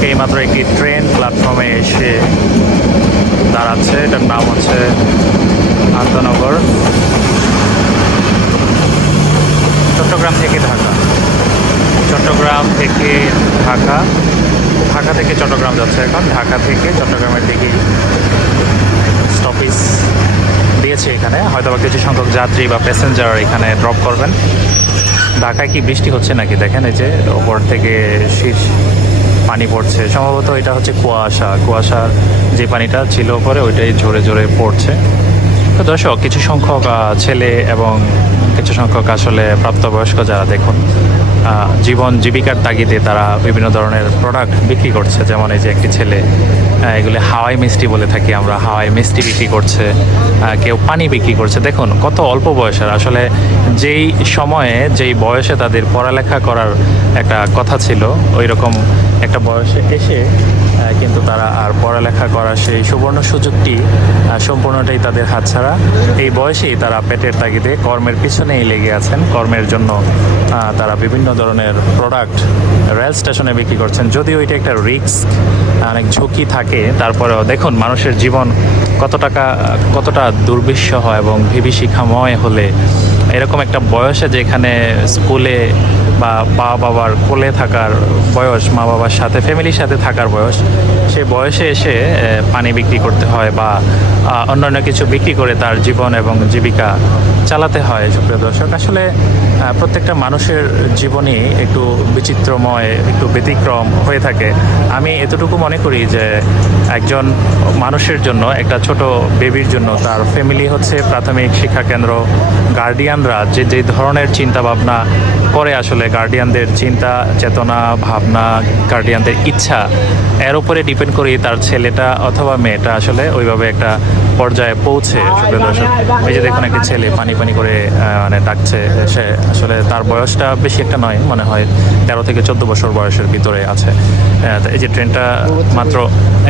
দর্শক এইমাত্র একটি ট্রেন প্ল্যাটফর্মে এসে দাঁড়াচ্ছে। এটার নাম হচ্ছে আন্তনগর। চট্টগ্রাম থেকে ঢাকা। চট্টগ্রাম থেকে ঢাকা। ঢাকা থেকে চট্টগ্রাম যাচ্ছে এখন। ঢাকা থেকে চট্টগ্রামের দিকে স্টপেজ দিয়েছে এখানে। হয়তো বা কিছু সংখ্যক যাত্রী বা প্যাসেঞ্জার এখানে ড্রপ করবেন। ঢাকায় কি বৃষ্টি হচ্ছে নাকি? দেখেন এই যে ওপর থেকে শীষ পানি পড়ছে। সম্ভবত এটা হচ্ছে কুয়াশা। কুয়াশার যে পানিটা ছিল পরে ওইটাই জোরে জোরে পড়ছে। তো দর্শক, কিছু সংখ্যক ছেলে এবং কিছু সংখ্যক আসলে প্রাপ্তবয়স্ক যারা দেখুন জীবন জীবিকার তাগিদে তারা বিভিন্ন ধরনের প্রোডাক্ট বিক্রি করছে। যেমন এই যে একটি ছেলে এগুলি হাওয়াই মিষ্টি বলে থাকি আমরা। হাওয়াই মিষ্টি বিক্রি করছে কেউ পানি বিক্রি করছে। দেখুন, কত অল্প বয়সের। আসলে যেই সময়ে, যেই বয়সে তাদের পড়ালেখা করার একটা কথা ছিল ওই রকম একটা বয়সে এসে কিন্তু তারা আর পড়ালেখা করার সেই সুবর্ণ সুযোগটি সম্পূর্ণটাই তাদের হাতছাড়া। এই বয়সেই তারা পেটের তাগিদে কর্মের পিছনেই লেগে আছেন। কর্মের জন্য তারা বিভিন্ন ধরনের প্রোডাক্ট রেল স্টেশনে বিক্রি করছেন। যদিও এটা একটা রিস্ক অনেক ঝুঁকি থাকে। তারপরেও দেখুন, মানুষের জীবন কত টাকা, কতটা দুর্বিষহ এবং বিভীষিকাময় হলে এরকম একটা বয়সে যেখানে স্কুলে বা মা বাবার কোলে থাকার বয়স মা বাবার সাথে ফ্যামিলির সাথে থাকার বয়স সে বয়সে এসে পানি বিক্রি করতে হয় বা অন্যান্য কিছু বিক্রি করে তার জীবন এবং জীবিকা চালাতে হয়, সুপ্রিয় দর্শক। আসলে প্রত্যেকটা মানুষের জীবনই একটু বিচিত্রময়, একটু ব্যতিক্রম হয়ে থাকে। আমি এতটুকু মনে করি যে, একজন মানুষের জন্য, একটা ছোট বেবির জন্য তার ফ্যামিলি হচ্ছে প্রাথমিক শিক্ষা কেন্দ্র গার্ডিয়ানরা যে যে ধরনের চিন্তা ভাবনা করে আসলে গার্ডিয়ানদের চিন্তা, চেতনা, ভাবনা গার্ডিয়ানদের ইচ্ছা, এর উপরে ডিপেন্ড করেই তার ছেলেটা অথবা মেয়েটা আসলে ওইভাবে একটা পর্যায়ে পৌঁছে। এই যে দেখুন একটা ছেলে পানি পানি করে মানে ডাকছে, সে আসলে তার বয়সটা বেশি একটা নয়, মনে হয় তেরো থেকে চোদ্দ বছর বয়সের ভিতরে আছে। এই যে ট্রেনটা মাত্র,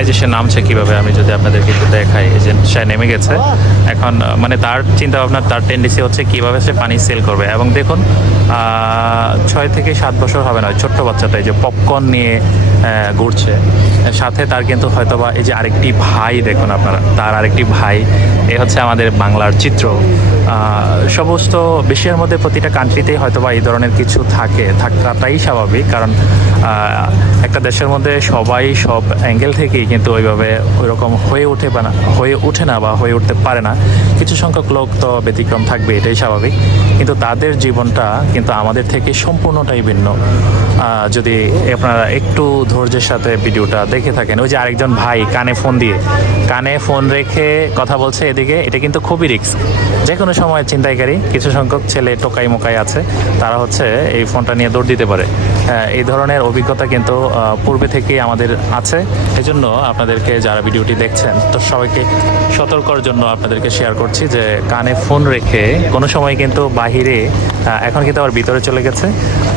এই যে সে নামছে কীভাবে, আমি যদি আপনাদেরকে একটু দেখাই, এই যে সে নেমে গেছে। এখন মানে তার চিন্তা ভাবনা তার টেন্ডেন্সি হচ্ছে কীভাবে সে পানি সেল করবে। এবং দেখুন ছয় থেকে সাত বছর হবে না ছোট্ট বাচ্চাটা, এই যে পপকর্ন নিয়ে ঘুরছে। সাথে তার কিন্তু হয়তো বা এই যে আরেকটি ভাই, দেখুন আপনারা, তার আরেকটি ভাই, এ হচ্ছে আমাদের বাংলার চিত্র। সমস্ত বিশ্বের মধ্যে প্রতিটা কান্ট্রিতেই হয়তো বা এই ধরনের কিছু থাকে, থাকাটাই স্বাভাবিক, কারণ একটা দেশের মধ্যে সবাই সব অ্যাঙ্গেল থেকেই কিন্তু ওইভাবে ওইরকম হয়ে ওঠে বা না, হয়ে ওঠে না বা হয়ে উঠতে পারে না। কিছু সংখ্যক লোক তো ব্যতিক্রম থাকবে, এটাই স্বাভাবিক। কিন্তু তাদের জীবনটা কিন্তু আমাদের থেকে সম্পূর্ণটাই ভিন্ন। যদি আপনারা একটু ধৈর্যের সাথে ভিডিওটা দেখে থাকেন, ওই যে আরেকজন ভাই কানে ফোন দিয়ে, কানে ফোন রেখে কথা বলছে এদিকে, এটা কিন্তু খুবই রিস্ক। যে কোনো সময় চিন্তাইকারী কিছু সংখ্যক ছেলে টোকাই মোকাই আছে, তারা হচ্ছে এই ফোনটা নিয়ে দৌড় দিতে পারে। এই ধরনের অভিজ্ঞতা কিন্তু পূর্বে থেকেই আমাদের আছে। এজন্য আপনাদেরকে যারা ভিডিওটি দেখছেন, তো সবাইকে সতর্কর জন্য আপনাদেরকে শেয়ার করছি যে কানে ফোন রেখে কোনো সময় কিন্তু বাহিরে এখন কিন্তু আবার ভিতরে চলে গেছে।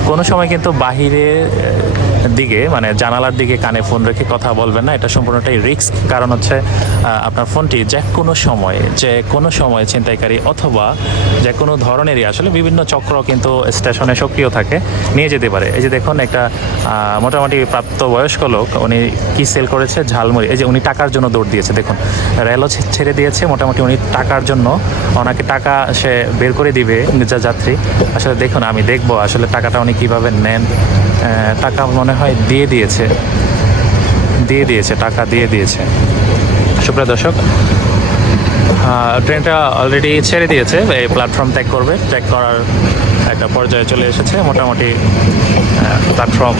কোনো সময় কিন্তু বাহিরে দিকে মানে জানালার দিকে কানে ফোন রেখে কথা বলবেন না, এটা সম্পূর্ণটাই রিস্ক। কারণ হচ্ছে আপনার ফোনটি যে কোনো সময়, যে কোনো সময় ছিনতাইকারী অথবা যে কোনো ধরনেরই, আসলে বিভিন্ন চক্র কিন্তু স্টেশনে সক্রিয় থাকে, নিয়ে যেতে পারে। এই যে দেখুন একটা মোটামুটি প্রাপ্তবয়স্ক লোক, উনি কি সেল করেছে? ঝালমুড়ি। এই যে উনি টাকার জন্য দৌড় দিয়েছে, দেখুন। রেলও ছেড়ে দিয়েছে, মোটামুটি উনি টাকার জন্য। ওনাকে টাকা সে বের করে দিবে যা যাত্রী। আসলে দেখুন, আমি দেখব আসলে টাকাটা উনি কীভাবে নেন। টাকা মনে হয় দিয়ে দিয়েছে। দিয়ে দিয়েছে, টাকা দিয়ে দিয়েছে। সুপ্রিয় দর্শক ট্রেনটা অলরেডি ছেড়ে দিয়েছে, এই প্ল্যাটফর্ম ত্যাগ করবে। ত্যাগ করার একটা পর্যায়ে চলে এসেছে। মোটামুটি প্ল্যাটফর্ম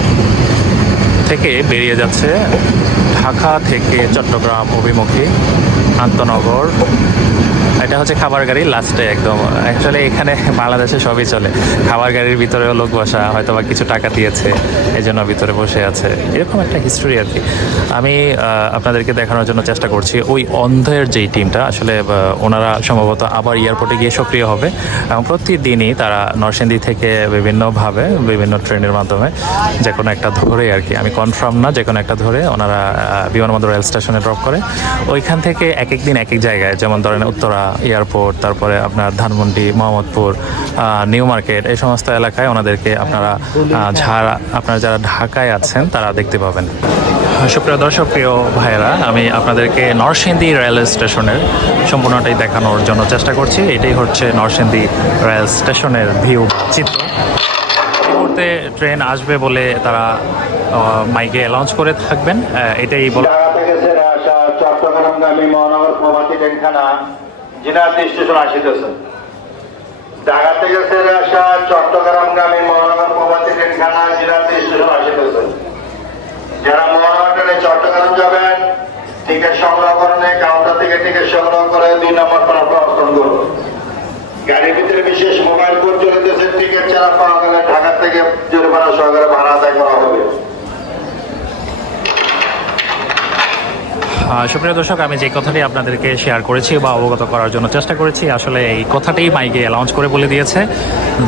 থেকে বেরিয়ে যাচ্ছে ঢাকা থেকে চট্টগ্রাম, অভিমুখী, আন্তনগর এটা হচ্ছে খাবার গাড়ি লাস্টে একদম। অ্যাকচুয়ালি এখানে বাংলাদেশে সবই চলে। খাবার গাড়ির ভিতরেও লোক বসা হয়তো বা কিছু টাকা দিয়েছে এই জন্য ভিতরে বসে আছে। এরকম একটা হিস্টোরি আর কি। আমি আপনাদেরকে দেখানোর জন্য চেষ্টা করছি। ওই অন্ধের যেই টিমটা আসলে ওনারা সম্ভবত আবার এয়ারপোর্টে গিয়ে সক্রিয় হবে। এবং প্রতিদিনই তারা নরসিংদী থেকে বিভিন্নভাবে, বিভিন্ন ট্রেনের মাধ্যমে, যে কোনো একটা ধরে আর কি। আমি কনফার্ম না, যে কোনো একটা ধরে ওনারা বিমানবন্দর রেল স্টেশনে ড্রপ করে। ওইখান থেকে এক এক দিন এক এক জায়গায়, যেমন ধরেন উত্তরা এয়ারপোর্ট তারপরে আপনার ধানমন্ডি, মোহাম্মদপুর নিউ মার্কেট, এই সমস্ত এলাকায় ওনাদেরকে আপনারা যারা আপনারা যারা ঢাকায় আছেন, তারা দেখতে পাবেন। সুপ্রিয় দর্শক, প্রিয় ভাইয়েরা, আমি আপনাদেরকে নরসিংদী রেল স্টেশনের সম্পূর্ণটাই দেখানোর জন্য চেষ্টা করছি। এটাই হচ্ছে নরসিংদী রেল স্টেশনের ভিউ চিত্র। মুহূর্তে ট্রেন আসবে বলে তারা মাইকে অ্যালাউন্স করে থাকবেন। এটাই বল জিনাদি স্টেশন আসিতেছে ঢাকা থেকে ছেড়ে আসা চট্টগ্রামগামী মহানগর প্রভাতী ট্রেনখানা জিনাদি স্টেশন আসিতেছে যারা মহানগর ট্রেনে চট্টগ্রাম যাবেন, টিকিট সংগ্রহ করলে কাউন্টার থেকে টিকিট সংগ্রহ করে দুই নম্বর অবস্থান করুন। গাড়ির ভিতরে বিশেষ মোবাইল কোড চলিতেছে টিকিট ছাড়া পাওয়া গেলে ঢাকা থেকে জরিমানা সহকারে ভাড়া আদায় করা হবে। সুপ্রিয় দর্শক, আমি যে কথাটি আপনাদেরকে শেয়ার করেছি বা অবগত করার জন্য চেষ্টা করেছি, আসলে এই কথাটাই মাইকে অ্যালাউন্স করে বলে দিয়েছে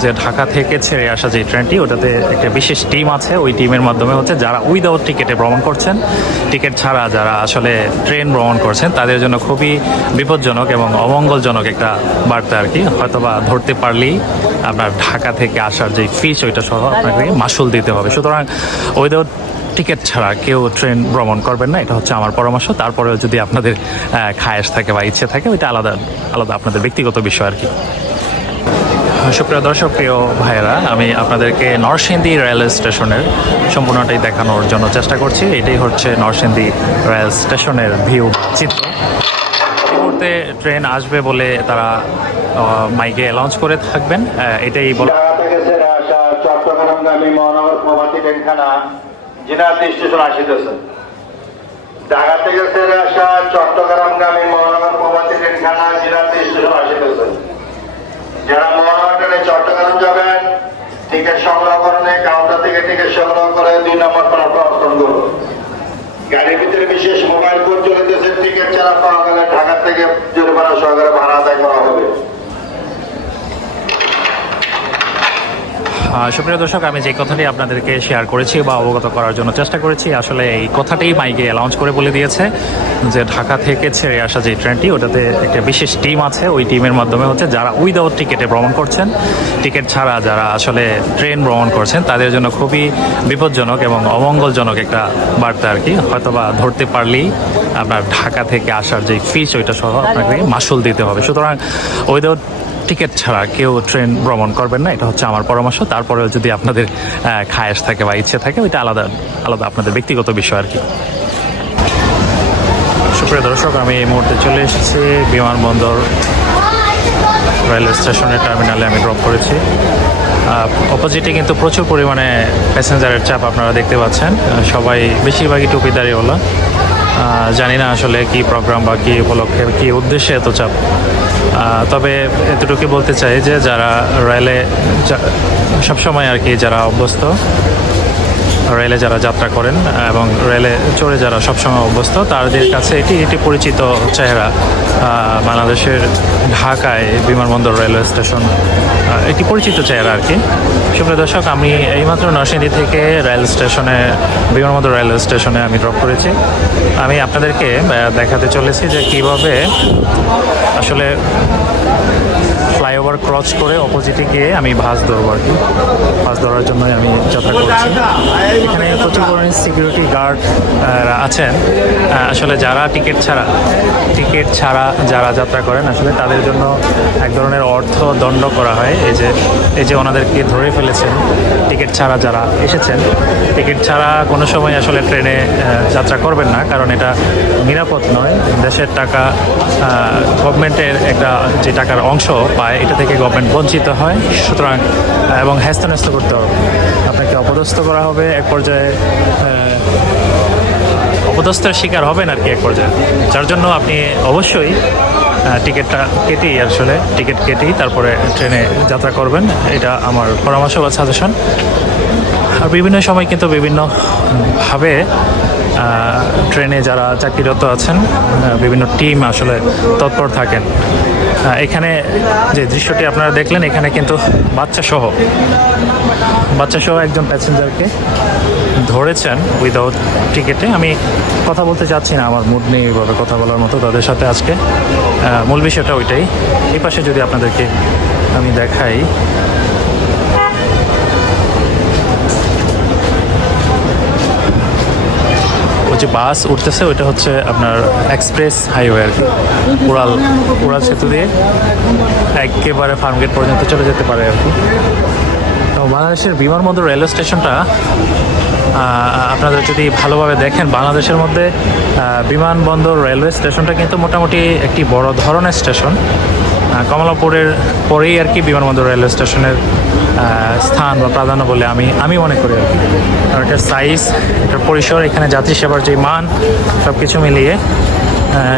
যে ঢাকা থেকে ছেড়ে আসা যে ট্রেনটি, ওটাতে একটা বিশেষ টিম আছে। ওই টিমের মাধ্যমে হচ্ছে যারা উইদাউট টিকেটে ভ্রমণ করছেন টিকিট ছাড়া যারা আসলে ট্রেন ভ্রমণ করছেন, তাদের জন্য খুবই বিপজ্জনক এবং অমঙ্গলজনক একটা বার্তা আর কি। হয়তোবা ধরতে পারলেই আপনার ঢাকা থেকে আসার যে ফিস ওইটা সহ আপনাকে মাসুল দিতে হবে। সুতরাং উইদাউট টিকিট ছাড়া কেউ ট্রেন ভ্রমণ করবেন না, এটা হচ্ছে আমার পরামর্শ। তারপরেও যদি আপনাদের খায়েশ থাকে বা ইচ্ছে থাকে, ওইটা আলাদা আলাদা আপনাদের ব্যক্তিগত বিষয় আর কি। সুপ্রিয় দর্শক, প্রিয় ভাইয়েরা, আমি আপনাদেরকে নরসিংদী রেল স্টেশনের সম্পূর্ণটাই দেখানোর জন্য চেষ্টা করছি। এটাই হচ্ছে নরসিংদী রেল স্টেশনের ভিউ চিত্র। এই মুহূর্তে ট্রেন আসবে বলে তারা মাইকে অ্যালাউন্স করে থাকবেন। এটাই বল প্রভাতী স্টেশন আসিতেছে ঢাকা থেকে ছেড়ে আসা মহানগর প্রভাতী ট্রেনখানা স্টেশন যারা মহানগর ট্রেনে চট্টগ্রাম যাবেন, টিকিট সংগ্রহ করলে কাউন্টার থেকে টিকিট সংগ্রহ করে দুই নম্বর প্ল্যাটফর্ম করুন। গাড়ির ভিতরে বিশেষ মোবাইল কোড চলিতেছে টিকিট ছাড়া পাওয়া গেলে ঢাকা থেকে জরিমানা সহকারে ভাড়া আদায় করা হবে আহ, সুপ্রিয় দর্শক, আমি যে কথাটি আপনাদেরকে শেয়ার করেছি বা অবগত করার জন্য চেষ্টা করেছি, আসলে এই কথাটাই মাইকে অ্যালাউন্স করে বলে দিয়েছে যে ঢাকা থেকে ছেড়ে আসা যে ট্রেনটি, ওটাতে একটা বিশেষ টিম আছে। ওই টিমের মাধ্যমে হচ্ছে যারা উইদাউট টিকিটে ভ্রমণ করছেন টিকিট ছাড়া যারা আসলে ট্রেন ভ্রমণ করছেন, তাদের জন্য খুবই বিপজ্জনক এবং অমঙ্গলজনক একটা বার্তা আর কি। হয়তোবা ধরতে পারলেই আপনার ঢাকা থেকে আসার যে ফিস ওইটা সহ আপনাকে মাসুল দিতে হবে। সুতরাং উইদাউট টিকিট ছাড়া কেউ ট্রেন ভ্রমণ করবেন না, এটা হচ্ছে আমার পরামর্শ। তারপরেও যদি আপনাদের খায়েশ থাকে বা ইচ্ছে থাকে, ওইটা আলাদা আলাদা আপনাদের ব্যক্তিগত বিষয় আর কি। সুপ্রিয় দর্শক, আমি এই মুহূর্তে চলে এসেছি বিমানবন্দর রেলওয়ে স্টেশনের টার্মিনালে, আমি ড্রপ করেছি। অপোজিটে কিন্তু প্রচুর পরিমাণে প্যাসেঞ্জারের চাপ আপনারা দেখতে পাচ্ছেন। সবাই বেশিরভাগই টুপিদারিওয়ালা। জানি না আসলে কি প্রোগ্রাম বা কী উপলক্ষে, কী উদ্দেশ্যে এত চাপ। তবে এতটুকু বলতে চাই যে যারা রেলে সবসময় আর কি যারা অভ্যস্ত রেলে যারা যাত্রা করেন এবং রেলে চড়ে যারা সবসময় অভ্যস্ত, তাদের কাছে এটি একটি পরিচিত চেহারা। বাংলাদেশের ঢাকায় বিমানবন্দর রেলওয়ে স্টেশন একটি পরিচিত চেহারা আর কি। সুপ্রিয় দর্শক, আমি এইমাত্র নরসিংদী থেকে রেল স্টেশনে, বিমানবন্দর রেলওয়ে স্টেশনে আমি ড্রপ করেছি। আমি আপনাদেরকে দেখাতে চলেছি যে কীভাবে আসলে ফ্লাইওভার ক্রস করে অপোজিটে গিয়ে আমি বাস ধরবো আর কি। বাস ধরার জন্যই আমি যাত্রা করছি। এখানে প্রচুর পরিমাণে সিকিউরিটি গার্ড আছেন। আসলে যারা টিকিট ছাড়া টিকিট ছাড়া যারা যাত্রা করেন, আসলে তাদের জন্য এক ধরনের অর্থ দণ্ড করা হয়। এই যে এই যে ওনাদেরকে ধরে ফেলেছেন, টিকিট ছাড়া যারা এসেছেন, টিকিট ছাড়া কোনো সময় আসলে ট্রেনে যাত্রা করবেন না, কারণ এটা নিরাপদ নয়। দেশের টাকা গভর্নমেন্টের একটা যে টাকার অংশ পায়, এটা থেকে গভর্নমেন্ট বঞ্চিত হয়। সুতরাং এবং হ্যাস্ত করতে হবে। আপনাকে অপদস্থ করা হবে এক পর্যায়ে অপদস্থের শিকার হবেন আর কি এক পর্যায়ে। যার জন্য আপনি অবশ্যই টিকিটটা কেটেই আসলে, টিকিট কেটেই তারপরে ট্রেনে যাত্রা করবেন। এটা আমার পরামর্শ বা সাজেশন আর বিভিন্ন সময় কিন্তু বিভিন্নভাবে ট্রেনে যারা চাকরিরত আছেন বিভিন্ন টিম আসলে তৎপর থাকেন। এখানে যে দৃশ্যটি আপনারা দেখলেন, এখানে কিন্তু বাচ্চা সহ বাচ্চা সহ একজন প্যাসেঞ্জারকে ধরেছেন উইদাউট টিকিটে আমি কথা বলতে চাচ্ছি না, আমার মুড নেই এইভাবে কথা বলার মতো। তাদের সাথে আজকে মূল বিষয়টা ওইটাই। এই পাশে যদি আপনাদেরকে আমি দেখাই। যে বাস উঠতেছে, ওইটা হচ্ছে আপনার এক্সপ্রেস হাইওয়ে আর কি। উড়াল উড়াল সেতু দিয়ে একেবারে ফার্মগেট পর্যন্ত চলে যেতে পারে আর কি। তো বাংলাদেশের বিমানবন্দর রেলওয়ে স্টেশনটা আপনারা যদি ভালোভাবে দেখেন, বাংলাদেশের মধ্যে বিমানবন্দর রেলওয়ে স্টেশনটা কিন্তু মোটামুটি একটি বড় ধরনের স্টেশন। কমলাপুরের পরেই আর কি বিমানবন্দর রেলওয়ে স্টেশনের স্থান বা প্রাধান্য বলে আমি আমি মনে করি আর কি। কারণ এটার সাইজ এটার পরিসর, এখানে যাত্রী সেবার যে মান সব কিছু মিলিয়ে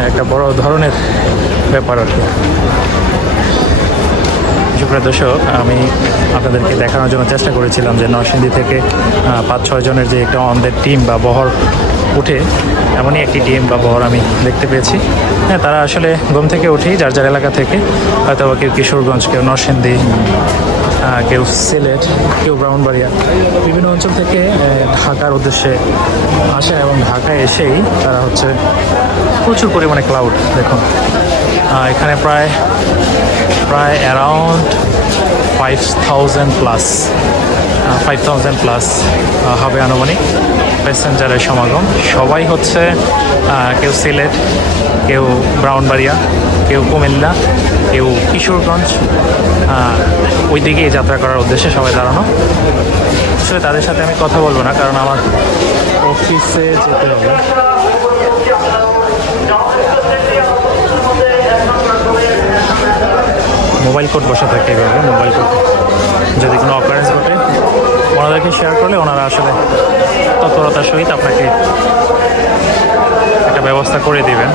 একটা বড় ধরনের ব্যাপার আর কি। সুপ্রিয় দর্শক, আমি আপনাদেরকে দেখানোর জন্য চেষ্টা করেছিলাম যে নরসিংদী থেকে পাঁচ, ছয় জনের যে একটা অনদের টিম বা বহর উঠে, এমনই একটি টিম বা বহর আমি দেখতে পেয়েছি। হ্যাঁ তারা আসলে ঘুম থেকে উঠেই যার যার এলাকা থেকে হয়তো বা কেউ কিশোরগঞ্জ, কেউ নরসিংদী কেউ সিলেট, কেউ ব্রাহ্মণবাড়িয়া, বিভিন্ন অঞ্চল থেকে ঢাকার উদ্দেশ্যে আসে এবং ঢাকায় এসেই তারা হচ্ছে প্রচুর পরিমাণে ক্লাউড দেখুন। এখানে প্রায় প্রায় around five thousand plus five thousand plus হবে আনুমানিক প্যাসেঞ্জারের সমাগম। সবাই হচ্ছে কেউ সিলেট, কেউ ব্রাউনবাড়িয়া, কেউ কুমিল্লা, কেউ কিশোরগঞ্জ ওই দিকেই যাত্রা করার উদ্দেশ্যে সবাই দাঁড়ানো। আসলে তাদের সাথে আমি কথা বলব না, কারণ আমার অফিসে যেতে হবে মোবাইল কোড বসে থাকে এইভাবে, মোবাইল কোড। যদি কোনো অকারেন্স ঘটে, ওনাদেরকে শেয়ার করলে ওনারা আসলে তৎপরতার সহিত আপনাকে একটা ব্যবস্থা করে দেবেন।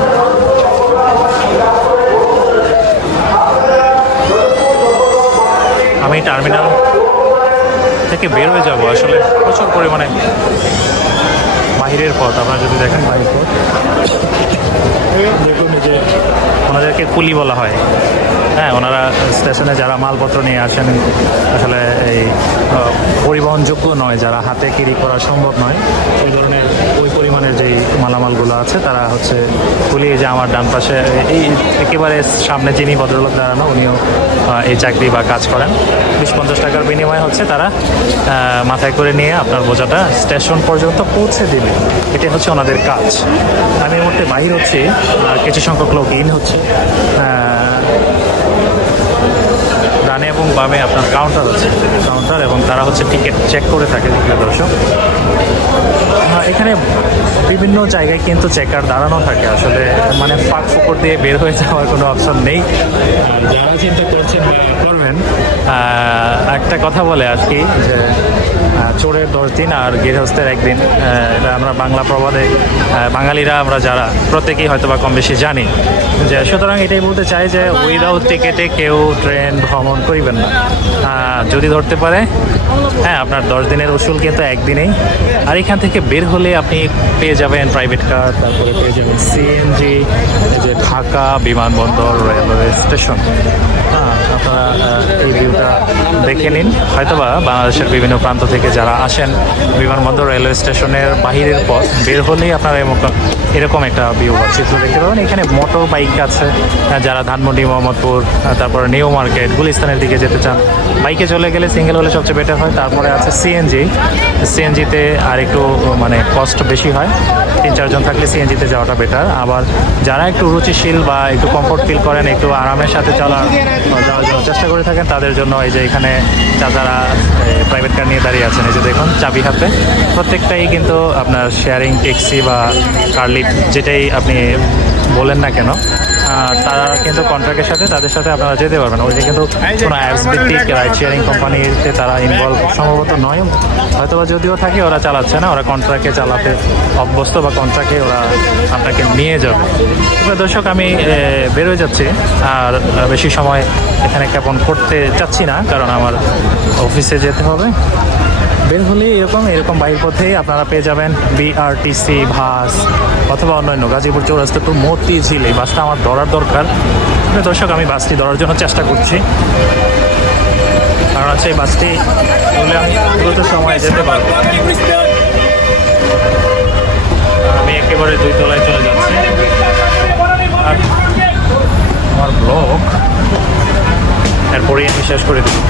আমি টার্মিনাল থেকে বের হয়ে যাব আসলে প্রচুর পরিমাণে বাহিরের পথ, আপনারা যদি দেখেন বাহির পথ। দেখুন যে ওনাদেরকে কুলি বলা হয়। হ্যাঁ ওনারা স্টেশনে যারা মালপত্র নিয়ে আসেন, আসলে এই পরিবহনযোগ্য নয়, যারা হাতে ক্যারি করা সম্ভব নয় ওই ধরনের ওই পরিমাণের যেই মালামালগুলো আছে, তারা হচ্ছে এই যে আমার ডান পাশে, এই একেবারে সামনে যিনি ভদ্রলোক দাঁড়ানো, উনিও এই চাকরি বা কাজ করেন। বিশ পঞ্চাশ টাকার বিনিময়ে হচ্ছে তারা মাথায় করে নিয়ে আপনার বোঝাটা স্টেশন পর্যন্ত পৌঁছে দিবে। এটা হচ্ছে ওনাদের কাজ। আমি এই মুহূর্তে বাহির হচ্ছি কিছু সংখ্যক লোক ইন হচ্ছে আহ, ডানে এবং বামে আপনার কাউন্টার আছে। কাউন্টার এবং তারা হচ্ছে টিকিট চেক করে থাকে প্রিয় দর্শক। এখানে বিভিন্ন জায়গায় কিন্তু চেকার দাঁড়ানো থাকে। আসলে মানে ফাঁক ফুকর দিয়ে বের হয়ে যাওয়ার কোনো অপশন নেই। আর যারা চিন্তা করছেন করবেন একটা কথা বলে আর কি যে চোরের দশ দিন আর গৃহস্থের একদিন। এটা আমরা বাংলা প্রবাদে বাঙালিরা আমরা যারা প্রত্যেকেই হয়তো বা কম বেশি জানি। যে সুতরাং এটাই বলতে চাই যে উইদাউট টিকেটে কেউ ট্রেন ভ্রমণ করিবেন না। যদি ধরতে পারে হ্যাঁ আপনার দশ দিনের উসুল কিন্তু একদিনেই। আর এখান থেকে বের হলে আপনি পেয়ে যাবেন প্রাইভেট কার তারপরে পেয়ে যাবেন সিএনজি যে ঢাকা বিমানবন্দর রেলওয়ে স্টেশন হ্যাঁ আপনারা এই ভিউটা দেখে নিন। হয়তোবা বাংলাদেশের বিভিন্ন প্রান্ত থেকে যারা আসেন বিমানবন্দর, রেলওয়ে স্টেশনের বাহিরের পথ, বের হলেই আপনারা এরকম একটা ভিউ চিত্র দেখতে পাবেন। এখানে মোটর বাইক আছে যারা ধানমন্ডি, মোহাম্মদপুর তারপরে নিউ মার্কেট, গুলিস্তানের দিকে যেতে চান। বাইকে চলে গেলে সিঙ্গেল হলে সবচেয়ে বেটার হয়। তারপরে আছে সিএনজি সিএনজিতে আর একটু মানে কস্ট বেশি হয়। তিন চারজন থাকলে সিএনজিতে যাওয়াটা বেটার আবার যারা একটু রুচিশীল বা একটু কমফোর্ট ফিল করেন, একটু আরামের সাথে চলা, যাওয়ার চেষ্টা করে থাকেন, তাদের জন্য এই যে এখানে চাচারা প্রাইভেট কার নিয়ে দাঁড়িয়ে আছেন। এই যে দেখুন, চাবি হাতে। প্রত্যেকটাই কিন্তু আপনার শেয়ারিং ট্যাক্সি বা কারলিপ যেটাই আপনি বলেন না কেন তারা কিন্তু কন্ট্রাক্টের সাথে তাদের সাথে আপনারা যেতে পারবেন ওই যে কিন্তু কোনো অ্যাপস ভিত্তিক রাইড শেয়ারিং কোম্পানিতে তারা ইনভলভ সম্ভবত নয়। হয়তো বা যদিও থাকে, ওরা চালাচ্ছে না, ওরা কন্ট্রাক্টে চালাতে অভ্যস্ত বা কন্ট্রাক্টে ওরা আপনাকে নিয়ে যাবে। দর্শক, আমি বেরোয় যাচ্ছি। আর বেশি সময় এখানে জ্ঞাপন করতে চাচ্ছি না, কারণ আমার অফিসে যেতে হবে। বের হলে এরকম এরকম বাইক পথে আপনারা পেয়ে যাবেন বিআরটিসি বাস অথবা অন্যান্য গাজীপুর চৌরাস্তা টু মতিঝিল। এই বাসটা আমার ধরার দরকার। দর্শক, আমি বাসটি ধরার জন্য চেষ্টা করছি। কারণ হচ্ছে এই বাসটি হলে আমি দ্রুত সময় যেতে পারব। আমি একেবারে দুই তলায় চলে যাচ্ছি। আর আমার ব্লগ এরপরেই আমি শেষ করে দেবো।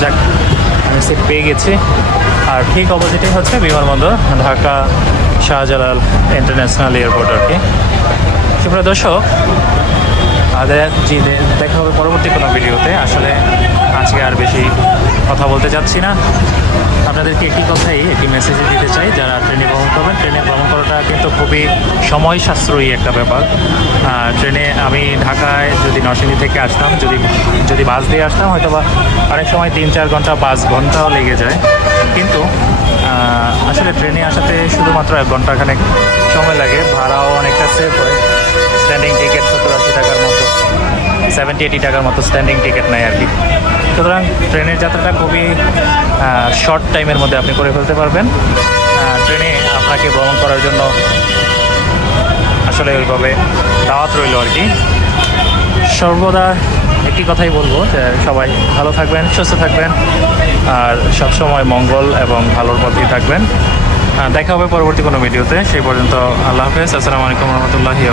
যাক আমি সে পেয়ে পেয়ে গেছি। আর ঠিক অপোজিটে হচ্ছে বিমানবন্দর, ঢাকা শাহজালাল ইন্টারন্যাশনাল এয়ারপোর্ট আর কি। সুপ্রিয় দর্শক আদায় জি দেখা হবে পরবর্তী কোনো ভিডিওতে। আসলে আজকে আর বেশি কথা বলতে চাচ্ছি না। আপনাদেরকে একটি কথাই, একটি মেসেজ দিতে চাই, যারা ট্রেনে ভ্রমণ করবেন, ট্রেনে ভ্রমণ করাটা কিন্তু খুবই সময় সাশ্রয়ী একটা ব্যাপার। ট্রেনে আমি ঢাকায় যদি নরসিংদী থেকে আসতাম, যদি যদি বাস দিয়ে আসতাম হয়তো বা অনেক সময় তিন চার ঘণ্টা পাঁচ ঘন্টাও লেগে যায়। কিন্তু আসলে ট্রেনে আসাতে শুধুমাত্র এক ঘন্টাখানেক সময় লাগে, ভাড়াও অনেকটা সেভ হয়। সেভেন্টি এইটি টাকার মতো স্ট্যান্ডিং টিকিট নেয় আর কি। সুতরাং ট্রেনের যাত্রাটা খুবই শর্ট টাইমের মধ্যে আপনি করে ফেলতে পারবেন। ট্রেনে আপনাকে ভ্রমণ করার জন্য আসলে ওইভাবে দাওয়াত রইল আর কি। সর্বদা একটি কথাই বলব যে সবাই ভালো থাকবেন, সুস্থ থাকবেন, আর সবসময় মঙ্গল এবং ভালোর পথেই থাকবেন। দেখা হবে পরবর্তী কোনো ভিডিওতে। সেই পর্যন্ত আল্লাহ হাফেজ। আসসালামু আলাইকুম রহমতুল্লাহি